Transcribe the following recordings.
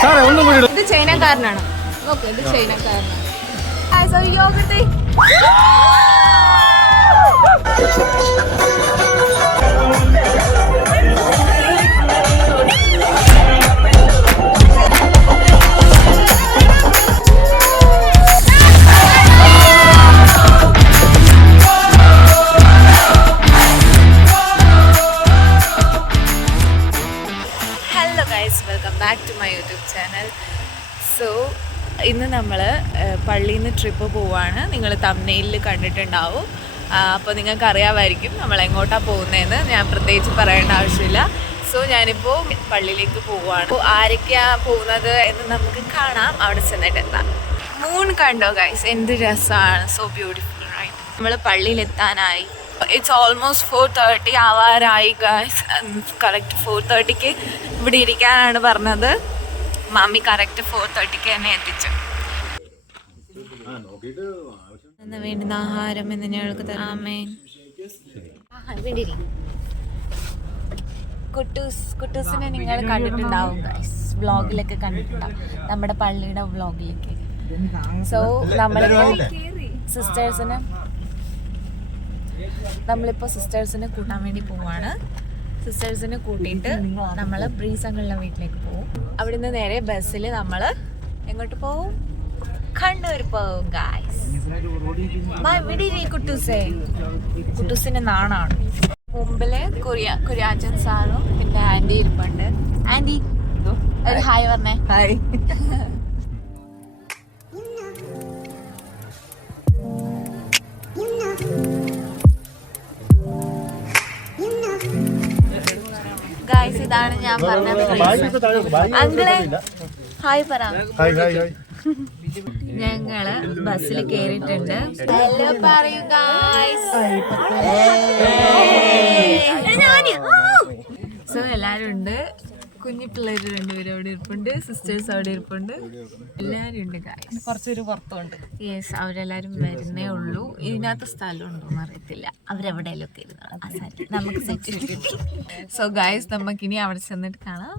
സാറേ ഒന്നും ഇത് ചൈനക്കാരനാണ്. ഓക്കെ ഇത് ചൈനക്കാരനാണ്. Guys, ഇന്ന് നമ്മൾ പള്ളിയിൽ നിന്ന് ട്രിപ്പ് പോവാണ്. നിങ്ങൾ തമ്മനയിൽ കണ്ടിട്ടുണ്ടാവും. അപ്പോൾ നിങ്ങൾക്ക് അറിയാമായിരിക്കും നമ്മൾ എങ്ങോട്ടാണ് പോകുന്നതെന്ന് ഞാൻ പ്രത്യേകിച്ച് പറയേണ്ട ആവശ്യമില്ല. സോ ഞാനിപ്പോൾ പള്ളിയിലേക്ക് പോവുകയാണ് അപ്പോൾ ആരൊക്കെയാണ് പോകുന്നത് എന്ന് നമുക്ക് കാണാം. അവിടെ ചെന്നിട്ട് എത്താം മൂൺ കണ്ടോ ഗൈസ് എന്ത് രസമാണ് സോ ബ്യൂട്ടിഫുൾ റൈറ്റ് നമ്മൾ പള്ളിയിലെത്താനായി. ഇറ്റ്സ് ഓൾമോസ്റ്റ് ഫോർ തേർട്ടി ആവാറായി ഗൈസ് കറക്റ്റ് ഫോർ തേർട്ടിക്ക് ഇവിടെ ഇരിക്കാനാണ് പറഞ്ഞത്. മമ്മി കറക്റ്റ് ഫോർ തേർട്ടിക്ക് തന്നെ എത്തിച്ചു. വേണ്ടുന്ന ആഹാരം എന്ന് ഞങ്ങൾക്ക് തരാമേൻ കുട്ടൂസ് കുട്ടൂസിനെ നിങ്ങൾ കണ്ടിട്ടുണ്ടാവും വ്ളോഗിലൊക്കെ കണ്ടിട്ടുണ്ടാവും. നമ്മുടെ പള്ളിയുടെ വ്ളോഗിലൊക്കെ. സോ നമ്മളെ സിസ്റ്റേഴ്സിന് നമ്മളിപ്പോ സിസ്റ്റേഴ്സിനെ കൂട്ടാൻ വേണ്ടി പോവാണ്. സിസ്റ്റേഴ്സിനെ കൂട്ടിയിട്ട് നമ്മൾ ബ്രീസങ്ങളുടെ വീട്ടിലേക്ക് പോകും അവിടുന്ന് നേരെ ബസ്സിൽ നമ്മൾ എങ്ങോട്ട് പോവും? കണ്ണൂർ പോവും ഗായ്സ് കുട്ടൂസേ. കുട്ടൂസിന്റെ നാണാണ്. മുമ്പിൽ കുറിയ കുര്യാച്ചൻ സാറും പിന്നെ ആന്റി ഇരിപ്പുണ്ട്. ആന്റി ഒരു ഹായ് പറഞ്ഞേ. ഹായ് ഇതാണ് ഞാൻ പറഞ്ഞത്. അങ്കിളെ ഹായ് പറ. ഞങ്ങൾ ബസ്സിൽ കേറിയിട്ടുണ്ട്. പറയൂ സോ എല്ലാരും ഉണ്ട് കുഞ്ഞു പിള്ളേർ രണ്ടുപേരും അവിടെ ഇരിപ്പുണ്ട് സിസ്റ്റേഴ്സ് അവിടെ ഇരിപ്പുണ്ട്. എല്ലാരും ഉണ്ട് ഗായ്സ് കുറച്ചൊരു പുറത്തുണ്ട്. യെസ് അവരെല്ലാരും വരുന്നേ ഉള്ളൂ. ഇതിനകത്ത് സ്ഥലം ഉണ്ടോന്ന് അറിയത്തില്ല. അവരെവിടെയെങ്കിലൊക്കെ ഇരുന്നോളാം നമുക്ക് സെറ്റ് കിട്ടും. സോ ഗായ്സ് നമുക്ക് ഇനി അവിടെ ചെന്നിട്ട് കാണാം.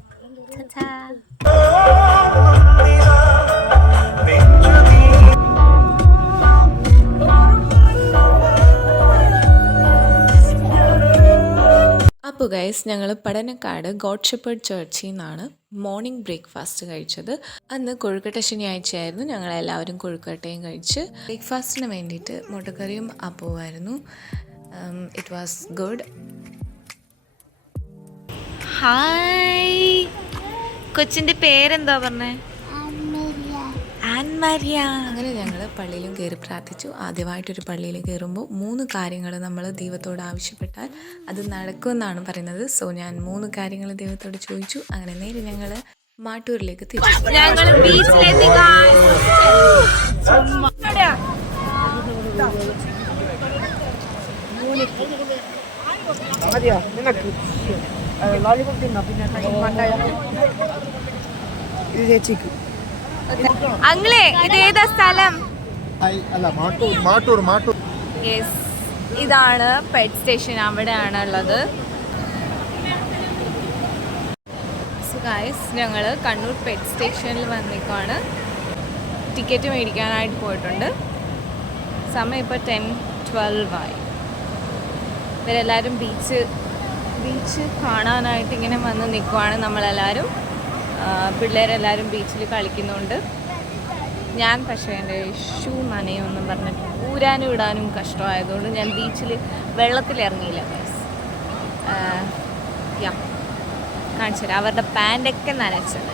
ഗൈസ് ഞങ്ങൾ പഠനക്കാട് ഗോഡ് ഷെപ്പേർഡ് ചേർച്ചിൽ നിന്നാണ് മോർണിംഗ് ബ്രേക്ക്ഫാസ്റ്റ് കഴിച്ചത്. അന്ന് കൊഴുക്കട്ട ശനിയാഴ്ചയായിരുന്നു. ഞങ്ങൾ എല്ലാവരും കൊഴുക്കട്ടയും കഴിച്ച് ബ്രേക്ക്ഫാസ്റ്റിന് വേണ്ടിയിട്ട് മുട്ടക്കറിയും അപ്പവുമായിരുന്നു. ഇറ്റ് വാസ് ഗുഡ് ഹായ് കൊച്ചിന്റെ പേരെന്താ പറഞ്ഞേ? ആൻമരിയ അങ്ങനെ ഞങ്ങൾ പള്ളിയിലും കയറി പ്രാർത്ഥിച്ചു. ആദ്യമായിട്ടൊരു പള്ളിയിൽ കയറുമ്പോൾ മൂന്ന് കാര്യങ്ങൾ നമ്മൾ ദൈവത്തോട് ആവശ്യപ്പെട്ടാൽ അത് നടക്കുമെന്നാണ് പറയുന്നത്. സോ ഞാൻ മൂന്ന് കാര്യങ്ങൾ ദൈവത്തോട് ചോദിച്ചു. അങ്ങനെ നേരെ ഞങ്ങൾ മാട്ടൂരിലേക്ക് തിരിച്ചു. ഞങ്ങൾ ബീച്ചിലെത്തി മതിയോ? നിനക്ക് ലോലിപോപ്പ് തിന്നോ? പിന്നെ മണ്ടായ? ഇത് ചേച്ചിക്ക്. അങ്ങളെ ഇത് ഏതാ സ്ഥലം? യെസ് ഇതാണ് പെറ്റ് സ്റ്റേഷൻ അവിടെയാണ് ഉള്ളത് ഗായ്സ് ഞങ്ങൾ കണ്ണൂർ പെറ്റ് സ്റ്റേഷനിൽ വന്നിക്കാണ്. ടിക്കറ്റ് മേടിക്കാനായിട്ട് പോയിട്ടുണ്ട്. സമയം ഇപ്പോൾ ടെൻ ട്വൽവ് ആയി. ഇവരെല്ലാവരും ബീച്ച് ബീച്ച് കാണാനായിട്ട് ഇങ്ങനെ വന്ന് നിൽക്കുവാണ് നമ്മളെല്ലാവരും പിള്ളേരെല്ലാവരും ബീച്ചിൽ കളിക്കുന്നുണ്ട്. ഞാൻ പക്ഷേ എന്റെ ഷൂ നനയൊന്നും പറഞ്ഞിട്ട് ഊരാനും ഇടാനും കഷ്ടമായതുകൊണ്ട് ഞാൻ ബീച്ചിൽ വെള്ളത്തിൽ ഇറങ്ങിയില്ല യാ കാണിച്ചു തരാം. അവരുടെ പാന്റൊക്കെ നനച്ചത്.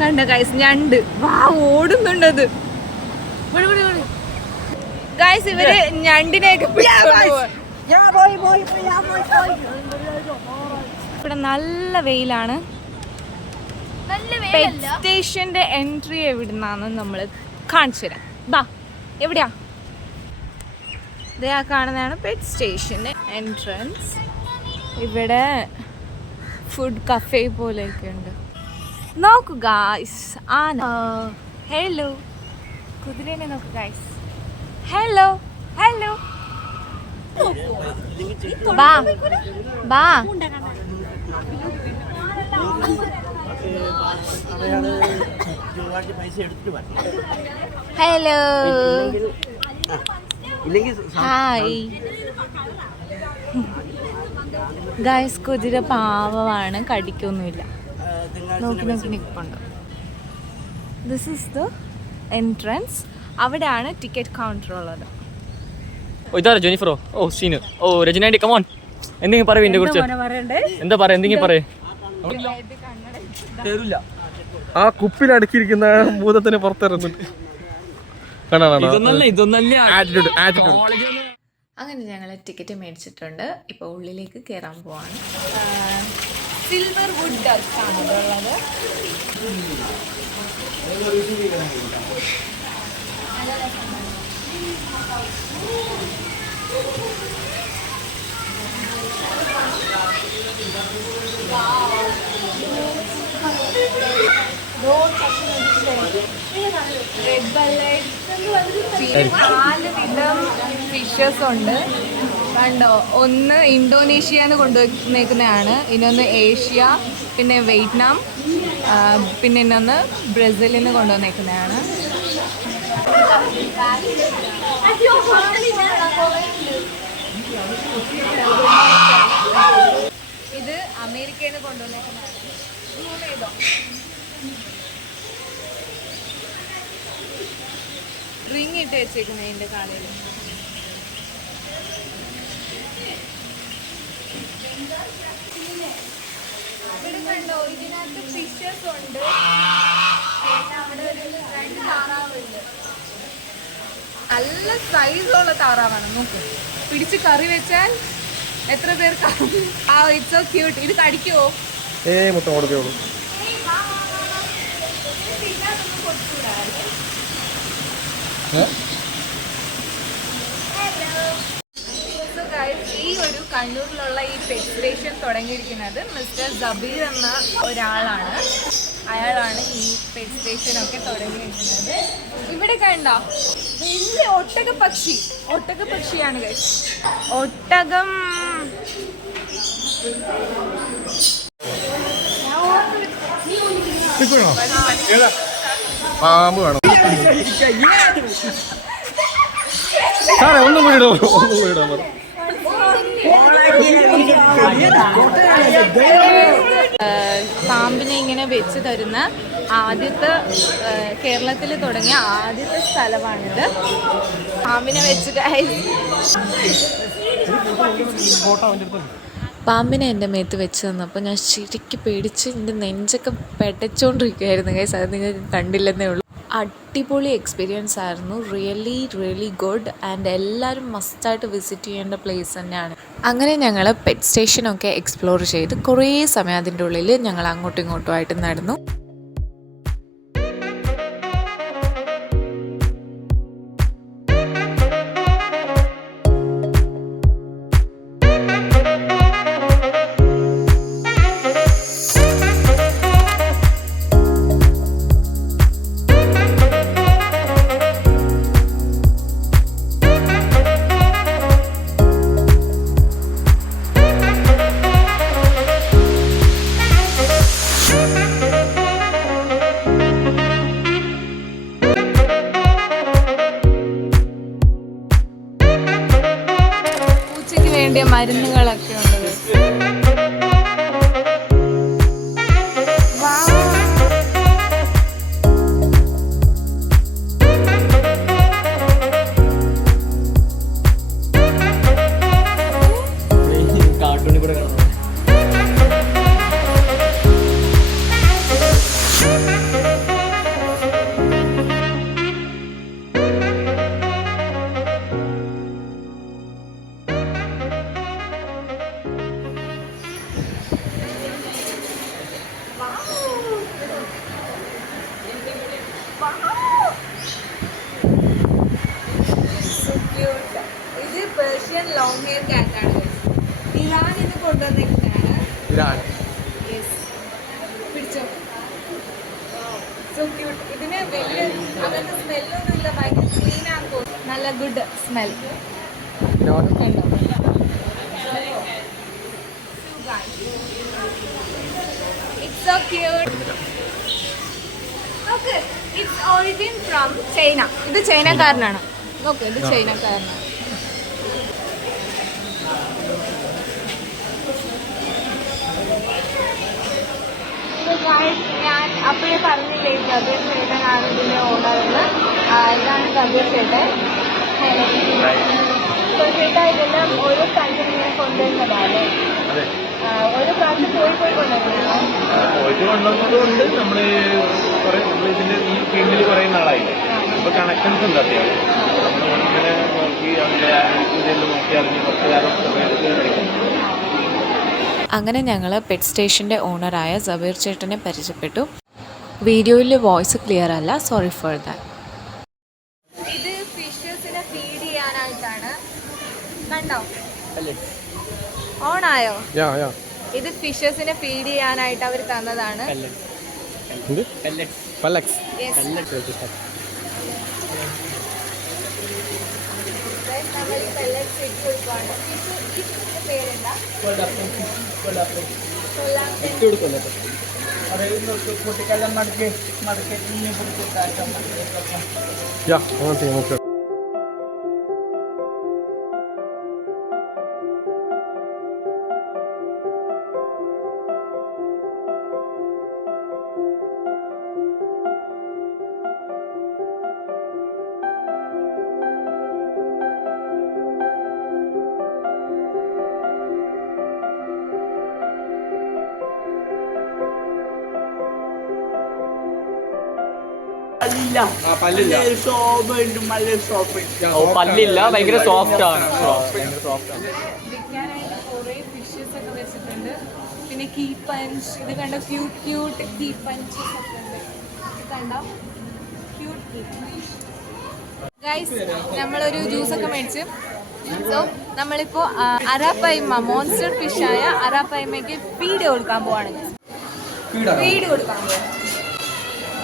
കണ്ട ഗൈസ് ഞണ്ട്. വാ ഓടുന്നുണ്ടത് ഗൈസ് ഇവർ ഞണ്ടിനെയൊക്കെ പിടിച്ചു. ഇവിടെ നല്ല വെയിലാണ്. പെറ്റ് സ്റ്റേഷന്റെ എൻട്രി എവിടുന്നാന്ന് നമ്മൾ കാണിച്ചു തരാം. ബാ എവിടെയാ? ഇതേ ആ കാണുന്നതാണ് പെറ്റ് സ്റ്റേഷന്റെ എൻട്രൻസ് ഇവിടെ ഫുഡ് കഫേ പോലെയൊക്കെ ഉണ്ട്. നോക്കൂ ഗായ്സ് ആന. ഹലോ കുതിരേനെ നോക്കൂ ഗായ്സ് ഹലോ ഹലോ ബാ. ഹലോ. ഹായ്. ഗായ്സ് കുതിര പാവമാണ്. കടിക്കൊന്നുമില്ല. നോക്കി നോക്കി നിൽപ്പുണ്ട്. ദിസ് ഇസ് ദ എൻട്രൻസ് അവിടെയാണ് ടിക്കറ്റ് കൗണ്ടർ ഉള്ളത്. ഓ ഇതാരാ ജെനിഫറോ ഓ സീന്. ഓ രജനാണ്ടി കമോൺ എന്തെങ്കിലും പറയൂ എന്റെ കുറിച്ച്. എന്താ പറയാ എന്തെങ്കിലും പറയേ. ആ കുപ്പിൽ അടുക്കിയിരിക്കുന്ന ഭൂതത്തിന് പുറത്തിറങ്ങുന്നുണ്ട്. കാണാ ഇതൊന്നല്ല ഇതൊന്നല്ല. ആറ്റിറ്റ്യൂഡ് ആറ്റിറ്റ്യൂഡ് അങ്ങനെ ഞങ്ങൾ ടിക്കറ്റ് മേടിച്ചിട്ടുണ്ട്. ഇപ്പോൾ ഉള്ളിലേക്ക് കയറാൻ പോവാണ്. സിൽവർ വുഡ് ഡസ്റ്റ് ആണ് ഉള്ളത് ഫിഷസ് ഉണ്ട് കണ്ടോ? ഒന്ന് ഇന്തോനേഷ്യന്ന് കൊണ്ടുവന്നേക്കുന്നതാണ്. ഇനൊന്ന് ഏഷ്യ പിന്നെ വിയറ്റ്നാം പിന്നെ ഇന്നൊന്ന് ബ്രസീലിൽ നിന്ന് കൊണ്ടുവന്നേക്കുന്നതാണ്. ഇത് അമേരിക്കയിൽ നിന്ന് കൊണ്ടുവന്നേക്കുന്നതാണ് Zoom ചെയ്തോ? റിങ് ഇട്ട് വെച്ചേക്കുന്നത് എന്റെ കാലിൽ ഇവിടെ കണ്ടോ ഇതിനകത്ത് ഫിഷസ് ഉണ്ട്. അവിടെ ഒരു രണ്ട് താറാവുണ്ട്. നല്ല സൈസുള്ള താറാവാണ്. നോക്ക്. പിടിച്ച് കറി വെച്ചാൽ എത്ര പേർ ആ ഇറ്റ്സ് സോ ക്യൂട്ട് ഇത് കടിക്കുവോ? ഏ മുട്ട കൊടുക്കുള്ളൂ ഈ ഒരു കണ്ണൂരിലുള്ള ഈ പെറ്റ് സ്റ്റേഷൻ തുടങ്ങിയിരിക്കുന്നത് മിസ്റ്റർ സബീർ എന്ന ഒരാളാണ്. അയാളാണ് ഈ പെറ്റ് ഒക്കെ തുടങ്ങിയിരിക്കുന്നത്. ഇവിടെ കണ്ടോ? വലിയ ഒട്ടക പക്ഷി. ഒട്ടക പക്ഷിയാണ്. ഒട്ടകം. പാമ്പ് വേണം. സാറേ ഒന്നും കൂടി ഇടോ. ഒന്നും കൂടി ഇടാൻ പാമ്പിനെ ഇങ്ങനെ വെച്ച് തരുന്ന ആദ്യത്തെ കേരളത്തിൽ തുടങ്ങിയ ആദ്യത്തെ സ്ഥലമാണിത്. പാമ്പിനെ വെച്ച് പാമ്പിനെ എന്റെ മേത്ത് വെച്ച് തന്നപ്പോൾ ഞാൻ ശരിക്കും പേടിച്ച് എന്റെ നെഞ്ചൊക്കെ പെടച്ചോണ്ടിരിക്കുകയായിരുന്നു കൈസ് അത് നിങ്ങൾ കണ്ടില്ലെന്നേ ഉള്ളൂ. അടിപൊളി എക്സ്പീരിയൻസ് ആയിരുന്നു. റിയലി റിയലി ഗുഡ് ആൻഡ് എല്ലാവരും മസ്റ്റായിട്ട് വിസിറ്റ് ചെയ്യേണ്ട പ്ലേസ് തന്നെയാണ്. അങ്ങനെ ഞങ്ങൾ പെറ്റ് സ്റ്റേഷനൊക്കെ എക്സ്പ്ലോർ ചെയ്ത് കുറേ സമയം അതിന്റെ ഉള്ളിൽ ഞങ്ങൾ അങ്ങോട്ടും ഇങ്ങോട്ടും ആയിട്ട് നടന്നു. ഇത് പേർഷ്യൻ ലോങ് ഹെയർ കാറ്റ് ആണ് ഇറാൻ ഇത് കൊണ്ടുവന്നിട്ടാണ് യെസ് പിടിച്ചോ. സോ ക്യൂട്ട് ഇതിന് വലിയ അങ്ങനത്തെ സ്മെല്ലൊന്നും ഇല്ല. ഭയങ്കര ക്ലീൻ ആക്കും നല്ല good smell. It's so cute. നോക്ക് ഇറ്റ്സ് origin ഫ്രം ചൈന ഇത് ചൈനക്കാരനാണ്. നോക്ക് ഇത് ചൈനക്കാരനാണ്. ഞാൻ അപ്പോഴേ പറഞ്ഞില്ലേ കബീർ ചേട്ടനാണ് ഇതിന്റെ ഓണർ എന്ന് ഇതാണ് കബീർ ചേട്ടൻ. ചേട്ടാ ഇതെല്ലാം ഓരോ സ്ഥലത്ത് ഇങ്ങനെ കൊണ്ടുവരുന്നതല്ലേ ആ, ഓരോ പ്രാവശ്യം പോയി പോയി കൊണ്ടുവരുന്നതാണോ? പോയിട്ട് കൊണ്ടുവന്നതുകൊണ്ട് നമ്മൾ കുറെ നമ്മൾ ഇതിന്റെ ഈ ഫീൽഡിൽ കുറെ നാളായില്ലേ അപ്പൊ കണക്ഷൻസ് ഉണ്ട് അത്യാവശ്യം. നമ്മൾ ഇങ്ങനെ നോക്കി അതിന്റെ ഇതെല്ലാം നോക്കി അറിഞ്ഞ് കുറച്ച് കാലം സമയത്ത് കളിക്കും അങ്ങനെ ഞങ്ങൾ പെറ്റ് സ്റ്റേഷന്റെ ഓണറായ സബീർ ചേട്ടനെ പരിചയപ്പെട്ടു. വീഡിയോയിൽ വോയിസ് ക്ലിയർ അല്ല. സോറി ഫോർ ദാറ്റ് ഇത് ഫിഷസിനെ ഫീഡ് ചെയ്യാനായിട്ടാണ്. കണ്ടോ? ഓണായോ? യാ യാ. ഇത് ഫിഷസിനെ ഫീഡ് ചെയ്യാനായിട്ട് അവർ തന്നതാണ്. എന്ത്? പല്ലക്സ് ഇട്ട്. ഇത് പല്ലില്ല. പല്ലില്ല. ഭയങ്കര സോഫ്റ്റ് ആണ്. വിൽക്കാനായിട്ട് കുറേ ഫിഷസ് ഒക്കെ വെച്ചിട്ടുണ്ട്. പിന്നെ കീ പഞ്ച് ഇത് കണ്ടോ ക്യൂട്ട് ക്യൂട്ട് കീ പഞ്ചസ് ഒക്കെ ഇത് കണ്ടോ? ക്യൂട്ട് കീ ഗൈസ് നമ്മളൊരു ജ്യൂസ് ഒക്കെ മേടിച്ചു. സോ നമ്മളിപ്പോൾ അരാപ്പൈമ മോൺസ്റ്റർ ആയ അരാപ്പൈമയ്ക്ക് ഫീഡ് കൊടുക്കാൻ പോവാണ്. ഫീഡ് കൊടുക്കാൻ പോവാണ് Wow. മത്തി ദാ. എന്നെ കൈ പിടിക്കുമോ?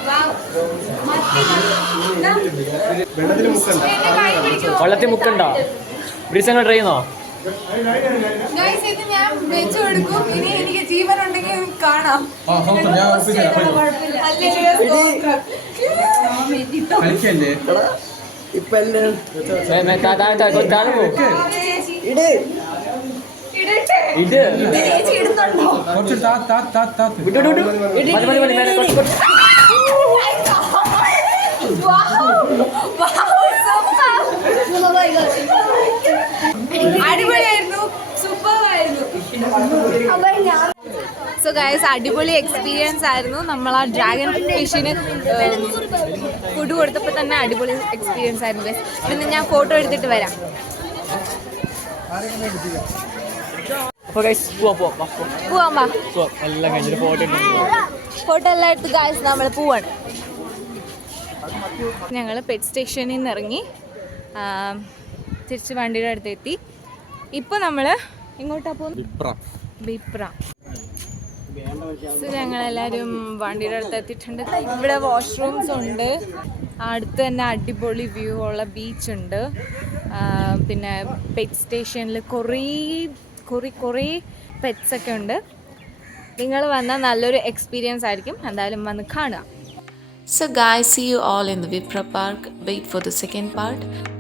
വെള്ളത്തിൽ മുക്കണ്ട? ബ്രീസങ്ങൾ ട്രൈ ചെയ്യുന്നോ? Guys, ഇത് അടിപൊളിയായിരുന്നു. സൂപ്പർ ആയിരുന്നു സോ ഗൈസ് അടിപൊളി എക്സ്പീരിയൻസ് ആയിരുന്നു. നമ്മൾ ആ ഡ്രാഗൺ ഫിഷിന് ഫുഡ് കൊടുത്തപ്പോൾ തന്നെ അടിപൊളി എക്സ്പീരിയൻസ് ആയിരുന്നു ഗൈസ് പിന്നെ ഞാൻ ഫോട്ടോ എടുത്തിട്ട് വരാം. ഫോട്ടോ എല്ലാം എടുത്ത് ഗൈസ് നമ്മൾ പോവാണ്. ഞങ്ങൾ പെറ്റ് സ്റ്റേഷനിൽ നിന്ന് ഇറങ്ങി തിരിച്ച് വണ്ടിയുടെ അടുത്ത് എത്തി ഇപ്പോൾ നമ്മൾ എങ്ങോട്ടാ പോകുന്നത് ബിപ്ര ഞങ്ങളെല്ലാവരും വണ്ടിയുടെ അടുത്ത് എത്തിയിട്ടുണ്ട്. ഇവിടെ വാഷ്റൂംസ് ഉണ്ട്. അടുത്ത് തന്നെ അടിപൊളി വ്യൂ ഉള്ള ബീച്ച് ഉണ്ട്. പിന്നെ പെറ്റ് സ്റ്റേഷനിൽ കുറേ കുറേ കുറേ പെറ്റ്സൊക്കെ ഉണ്ട്. നിങ്ങൾ വന്നാൽ നല്ലൊരു എക്സ്പീരിയൻസ് ആയിരിക്കും. എന്തായാലും വന്ന് കാണുക. So, guys, see you all in the Vipra Park. Wait for the second part.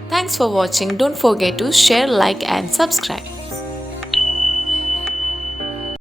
Thanks for watching. Don't forget to share, like, and subscribe.